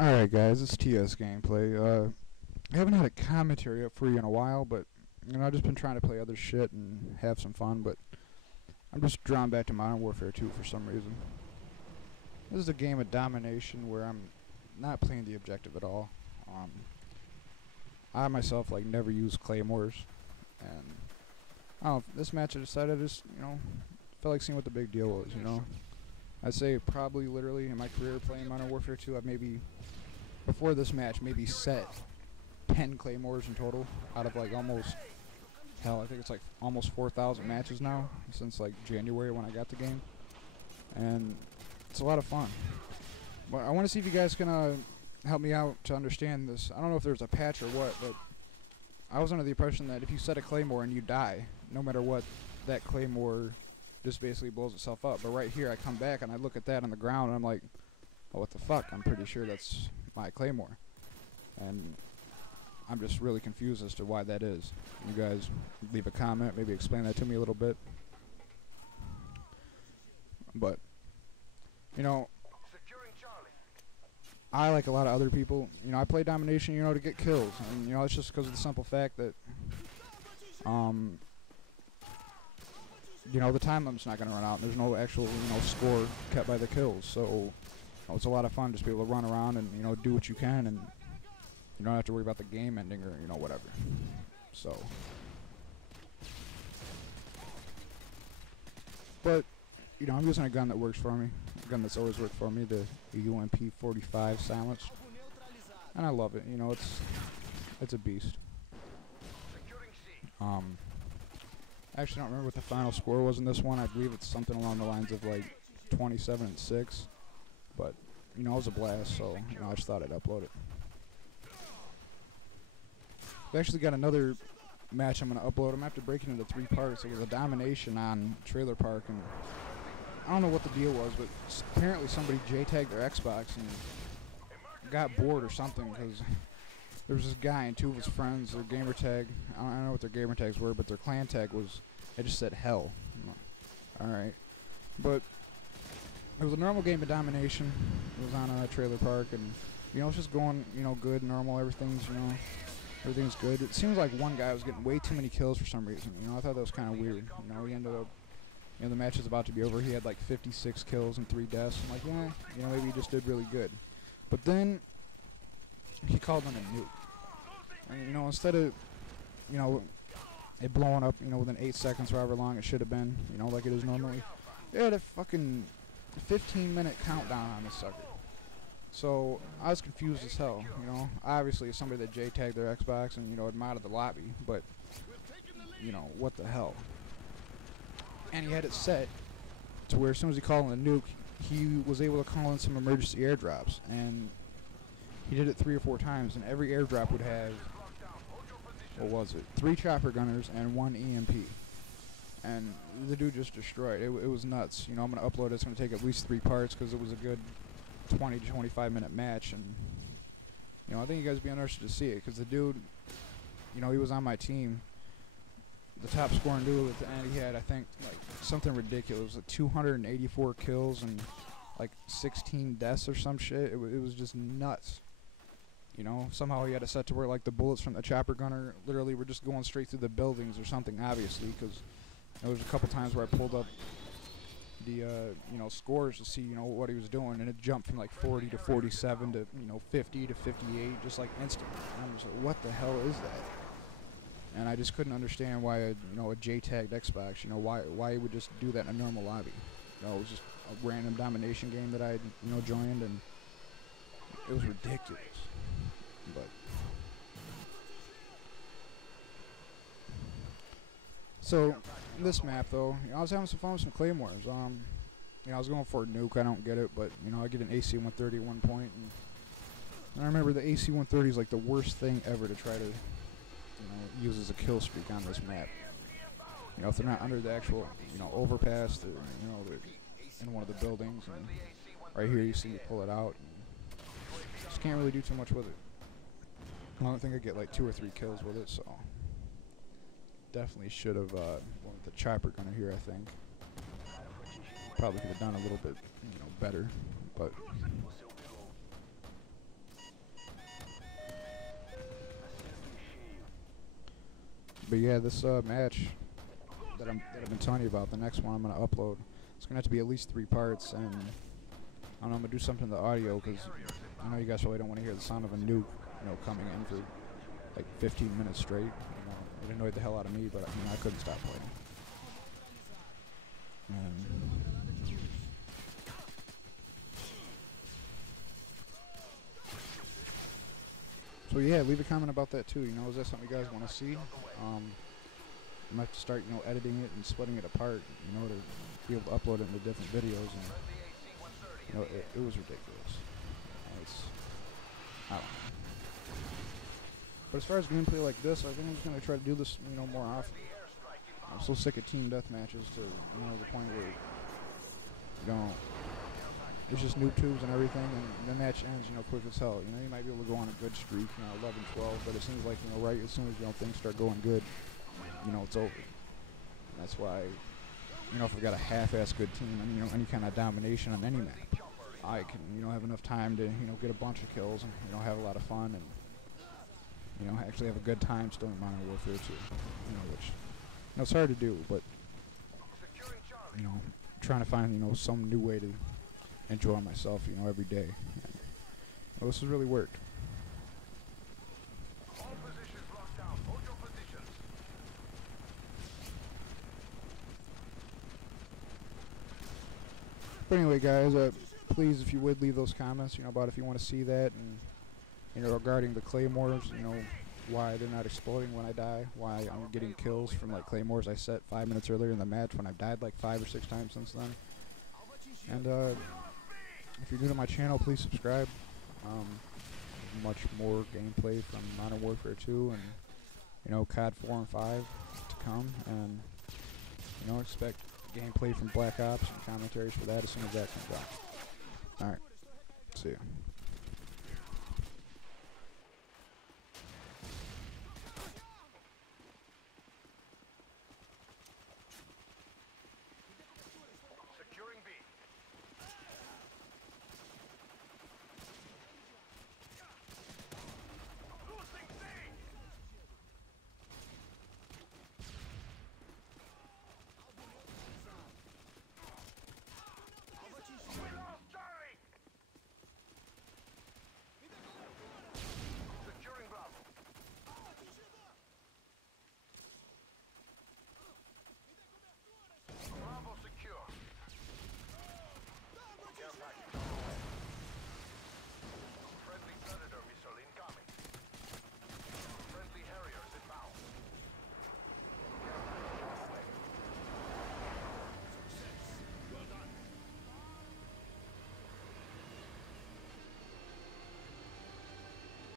Alright guys, it's TS gameplay. I haven't had a commentary up for you in a while, but I've just been trying to play other shit and have some fun, but I'm just drawn back to Modern Warfare 2 for some reason. This is a game of domination where I'm not playing the objective at all. I myself never use claymores, and I don't know, this match I decided I just, felt like seeing what the big deal was, I'd say probably literally in my career playing Modern Warfare 2, I've maybe, before this match, maybe set 10 claymores in total out of almost, hell, I think it's almost 4,000 matches now since January when I got the game. And it's a lot of fun. But I want to see if you guys can help me out to understand this. I don't know if there's a patch or what, but I was under the impression that if you set a claymore and you die, no matter what, that claymore just basically blows itself up. But right here I come back and I look at that on the ground and I'm like, oh, what the fuck? I'm pretty sure that's my claymore. And I'm just really confused as to why that is. You guys leave a comment, maybe explain that to me a little bit. But, I, like a lot of other people, I play domination, to get kills. And, it's just because of the simple fact that, the time limit's not going to run out, and there's no actual, score kept by the kills. So, it's a lot of fun just to be able to run around and, do what you can, and you don't have to worry about the game ending or, whatever. So, but, I'm using a gun that works for me, a gun that's always worked for me, the UMP 45 silenced, and I love it. It's a beast. I actually don't remember what the final score was in this one. I believe it's something along the lines of 27-6, but it was a blast, so I just thought I'd upload it. We actually got another match I'm going to upload. I'm going to have to break it into 3 parts. It was a domination on Trailer Park, and I don't know what the deal was, but apparently somebody J-tagged their Xbox and got bored or something, because there was this guy and 2 of his friends, their gamer tag, I don't know what their gamer tags were, but their clan tag was, it just said hell. Alright. But it was a normal game of domination. It was on a Trailer Park, and it's just going, good, normal, everything's good. It seems like one guy was getting way too many kills for some reason. I thought that was kind of weird. He ended up, the match is about to be over. He had 56 kills and 3 deaths. I'm like, yeah, maybe he just did really good. But then he called in a nuke. And, instead of, it blowing up, within 8 seconds or however long it should have been, like it is normally, they had a fucking 15-minute countdown on this sucker. So, I was confused as hell, Obviously, it's somebody that J-tagged their Xbox and, had modded the lobby, but, what the hell? And he had it set to where as soon as he called in a nuke, he was able to call in some emergency airdrops, and he did it 3 or 4 times, and every airdrop would have, what was it, 3 chopper gunners and 1 EMP. And the dude just destroyed. It was nuts. I'm going to upload it. It's going to take at least 3 parts because it was a good 20 to 25 minute match, and I think you guys would be interested to see it because the dude, he was on my team. The top scoring dude at the end, he had, I think, something ridiculous, 284 kills and 16 deaths or some shit. It was just nuts. Somehow he had it set to where the bullets from the chopper gunner literally were just going straight through the buildings or something, obviously, because there was a couple times where I pulled up the scores to see what he was doing, and it jumped from 40 to 47 to 50 to 58 just instantly. And I'm just like, what the hell is that? And I just couldn't understand why a J-tagged Xbox, why he would just do that in a normal lobby. It was just a random domination game that I joined, and it was ridiculous. But so this map though, I was having some fun with some claymores. I was going for a nuke. I don't get it, but I get an AC-130 at one point, and I remember the AC-130 is the worst thing ever to try to use as a kill streak on this map. If they're not under the actual overpass, they're in one of the buildings, and right here you see me pull it out. And just can't really do too much with it. I don't think I get 2 or 3 kills with it, so definitely should have went with the chopper gunner here. I think probably could have done a little bit better, but But yeah, this match that I've been telling you about, the next one I'm gonna upload, it's gonna have to be at least 3 parts, and I don't know, I'm gonna do something to the audio because I know you guys really don't want to hear the sound of a nuke, you know, coming in for like 15 minutes straight. You know, it annoyed the hell out of me, but you know, I couldn't stop playing. So yeah, leave a comment about that too. You know, is that something you guys want to see? I might have to start, you know, editing it and splitting it apart, you know, to be able to upload it into different videos. And you know, it was ridiculous. I don't know. But as far as gameplay like this, I think I'm just gonna try to do this, you know, more often. I'm so sick of team death matches to, you know, the point where you don't. It's just noob tubes and everything, and the match ends, you know, quick as hell. You know, you might be able to go on a good streak, you know, 11-12, but it seems like, you know, right as soon as, you know, things start going good, you know, it's over. And that's why, you know, if I've got a half-ass good team and, you know, any kind of domination on any map, I can, you know, have enough time to, you know, get a bunch of kills and, you know, have a lot of fun and, you know, actually have a good time still in Modern Warfare 2. You know, which, you know, it's hard to do, but, you know, trying to find, you know, some new way to enjoy myself, you know, every day. And, well, this has really worked. But anyway, guys, please, if you would, leave those comments, you know, about if you want to see that, and, you know, regarding the claymores, you know, why they're not exploding when I die, why I'm getting kills from, like, claymores I set 5 minutes earlier in the match when I've died, like, 5 or 6 times since then. And, if you're new to my channel, please subscribe. Much more gameplay from Modern Warfare 2 and, you know, COD 4 and 5 to come. And, you know, expect gameplay from Black Ops and commentaries for that as soon as that comes out. Alright, see ya.